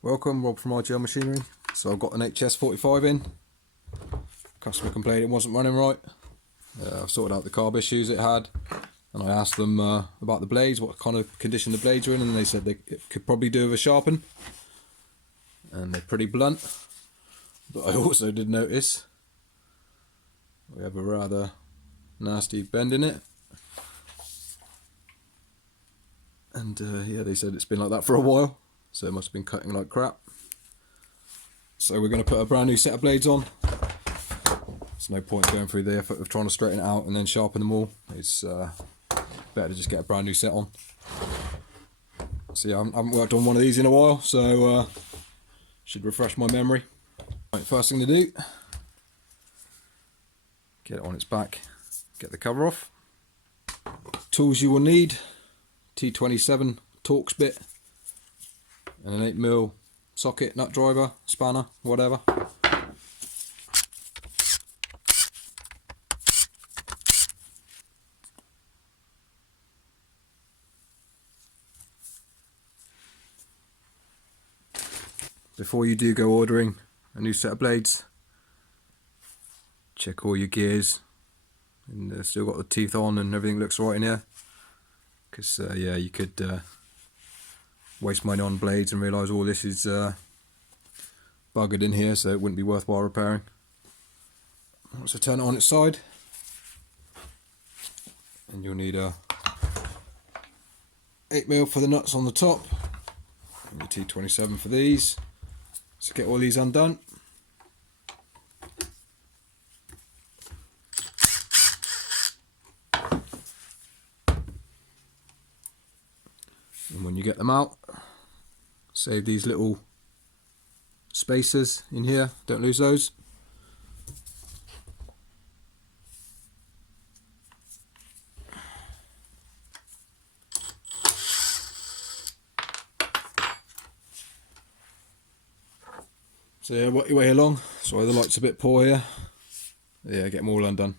Welcome, Rob from RGL Machinery. So I've got an HS45 in. Customer complained it wasn't running right. I've sorted out the carb issues it had, and I asked them about the blades, what kind of condition the blades were in, and they said it could probably do with a Sharpen, and they're pretty blunt. But I also did notice we have a rather nasty bend in it, and yeah, they said it's been like that for a while, so it must have been cutting like crap. So we're going to put a brand new set of blades on. There's no point going through the effort of trying to straighten it out and then sharpen them all. It's better to just get a brand new set on. So yeah, I haven't worked on one of these in a while, so should refresh my memory. Right, first thing to do, get it on its back, get the cover off. Tools you will need: T27 Torx bit and an 8mm socket, nut driver, spanner, whatever. Before you do go ordering a new set of blades, check all your gears and they've still got the teeth on and everything looks right in here, because yeah, you could waste money on blades and realise all this is buggered in here, so it wouldn't be worthwhile repairing. So turn it on its side, and you'll need a 8mm for the nuts on the top and your T27 for these. So get all these undone. And when you get them out, save these little spacers in here, don't lose those. So yeah, work your way along. Sorry, the light's a bit poor here. Yeah, get them all undone.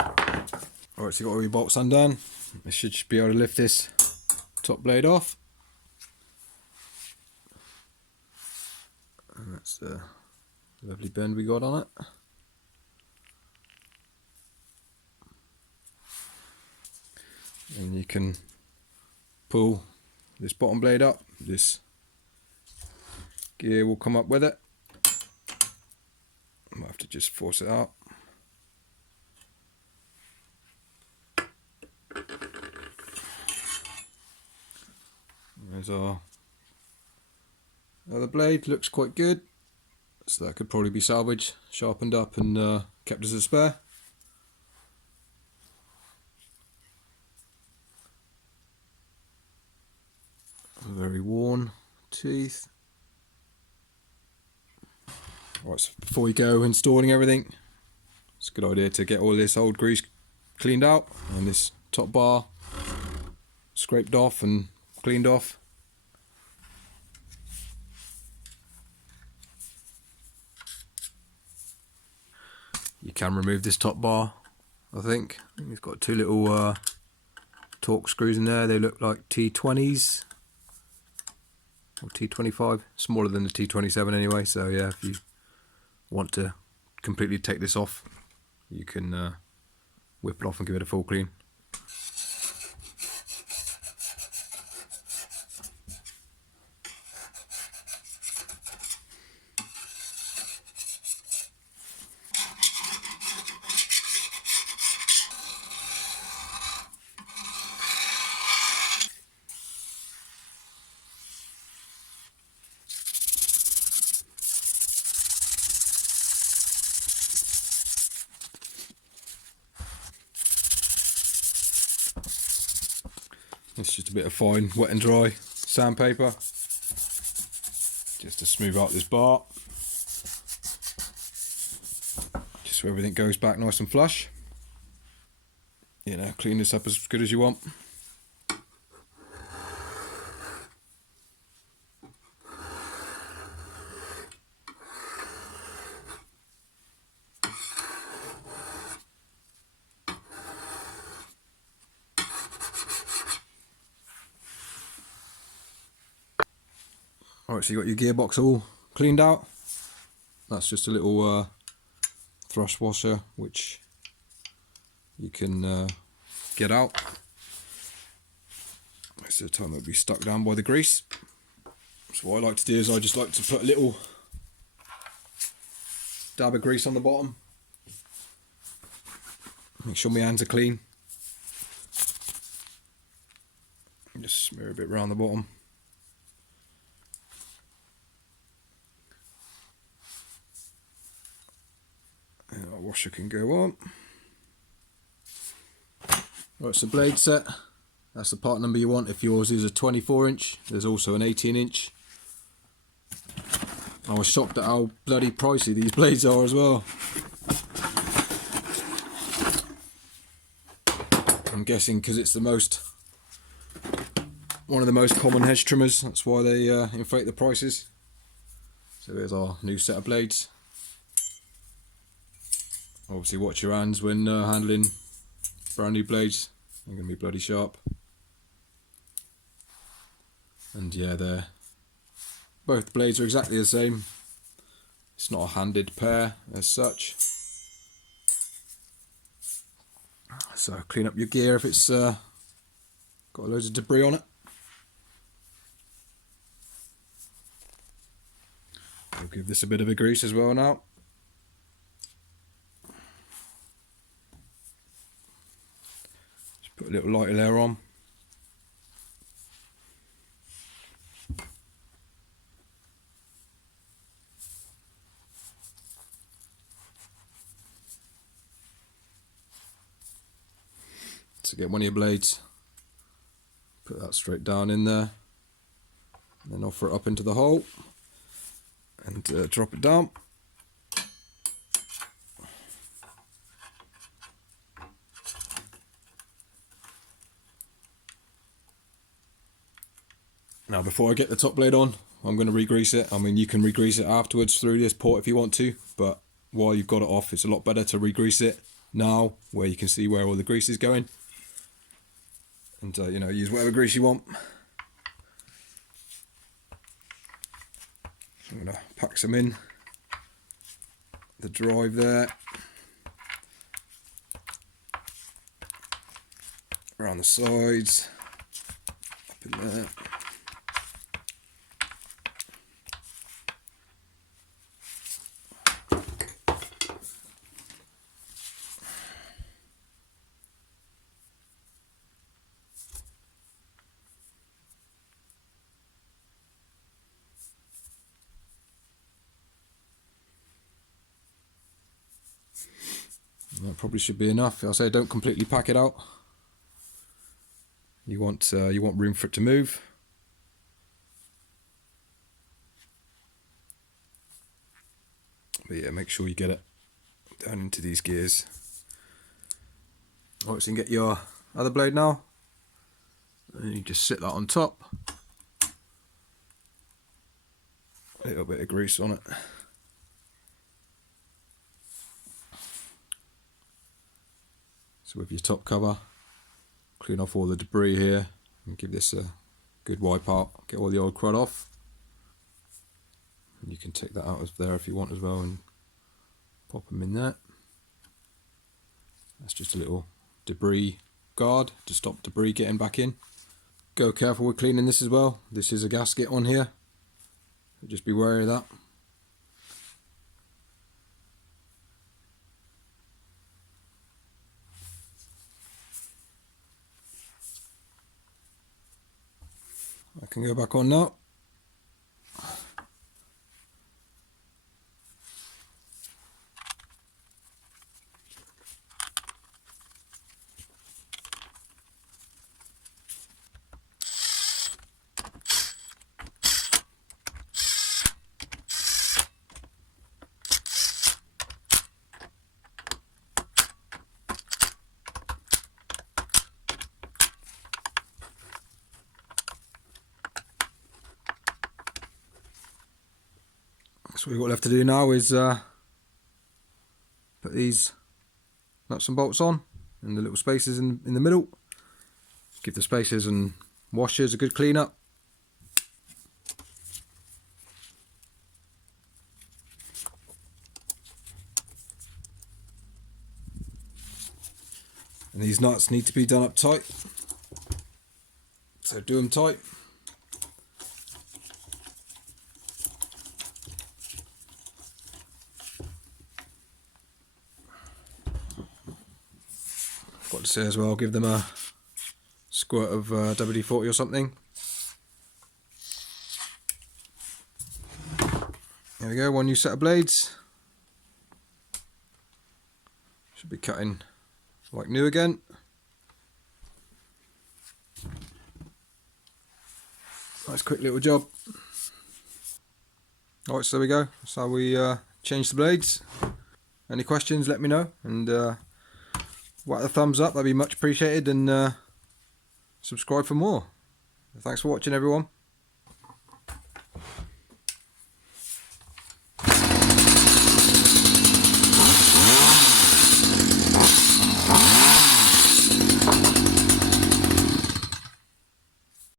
Alright, so you got all your bolts undone. I should be able to lift this top blade off. And that's the lovely bend we got on it. And you can pull this bottom blade up. This gear will come up with it. I might have to just force it out. There's our other blade, looks quite good, so that could probably be salvaged, sharpened up and kept as a spare. Very worn teeth. Right, so before you go installing everything, it's a good idea to get all this old grease cleaned out and this top bar scraped off and cleaned off. You can remove this top bar, I think. It's got two little Torx screws in there. They look like T20s or T25, smaller than the T27 anyway. So yeah, if you want to completely take this off, you can whip it off and give it a full clean. It's just a bit of fine wet and dry sandpaper just to smooth out this bar, just so everything goes back nice and flush. You know, clean this up as good as you want. Alright, so you got your gearbox all cleaned out. That's just a little thrust washer which you can get out. Most of the time it'll be stuck down by the grease. So what I like to do is I just like to put a little dab of grease on the bottom. Make sure my hands are clean. And just smear a bit around the bottom. And our washer can go on. Right, so blade set. That's the part number you want. If yours is a 24 inch, there's also an 18 inch. I was shocked at how bloody pricey these blades are as well. I'm guessing because it's one of the most common hedge trimmers, that's why they inflate the prices. So here's our new set of blades. Obviously watch your hands when handling brand new blades, they're going to be bloody sharp. And yeah, both blades are exactly the same. It's not a handed pair as such. So clean up your gear if it's got loads of debris on it. We'll give this a bit of a grease as well now. Just put a little lighter layer on. To get one of your blades, put that straight down in there, and then offer it up into the hole and drop it down. Now before I get the top blade on, I'm going to re-grease it. I mean, you can re-grease it afterwards through this port if you want to, but while you've got it off, it's a lot better to re-grease it now where you can see where all the grease is going. And you know, use whatever grease you want. I'm going to pack some in the drive there, around the sides, up in there. That probably should be enough. I'll say don't completely pack it out. You want room for it to move. But yeah, make sure you get it down into these gears. Alright, so you can get your other blade now. And you just sit that on top. A little bit of grease on it. So with your top cover, clean off all the debris here and give this a good wipe out, get all the old crud off. And you can take that out of there if you want as well and pop them in there. That's just a little debris guard to stop debris getting back in. Go careful with cleaning this as well. This is a gasket on here, so just be wary of that. I can go back on now. So what we've got left to do now is put these nuts and bolts on and the little spaces in the middle. Give the spaces and washers a good clean up. And these nuts need to be done up tight, so do them tight. Got to say as well, give them a squirt of WD-40 or something. There we go, one new set of blades. Should be cutting like new again. Nice quick little job. Alright, so there we go. That's how we change the blades. Any questions, let me know. And whack the thumbs up, that'd be much appreciated. And subscribe for more. Thanks for watching, everyone.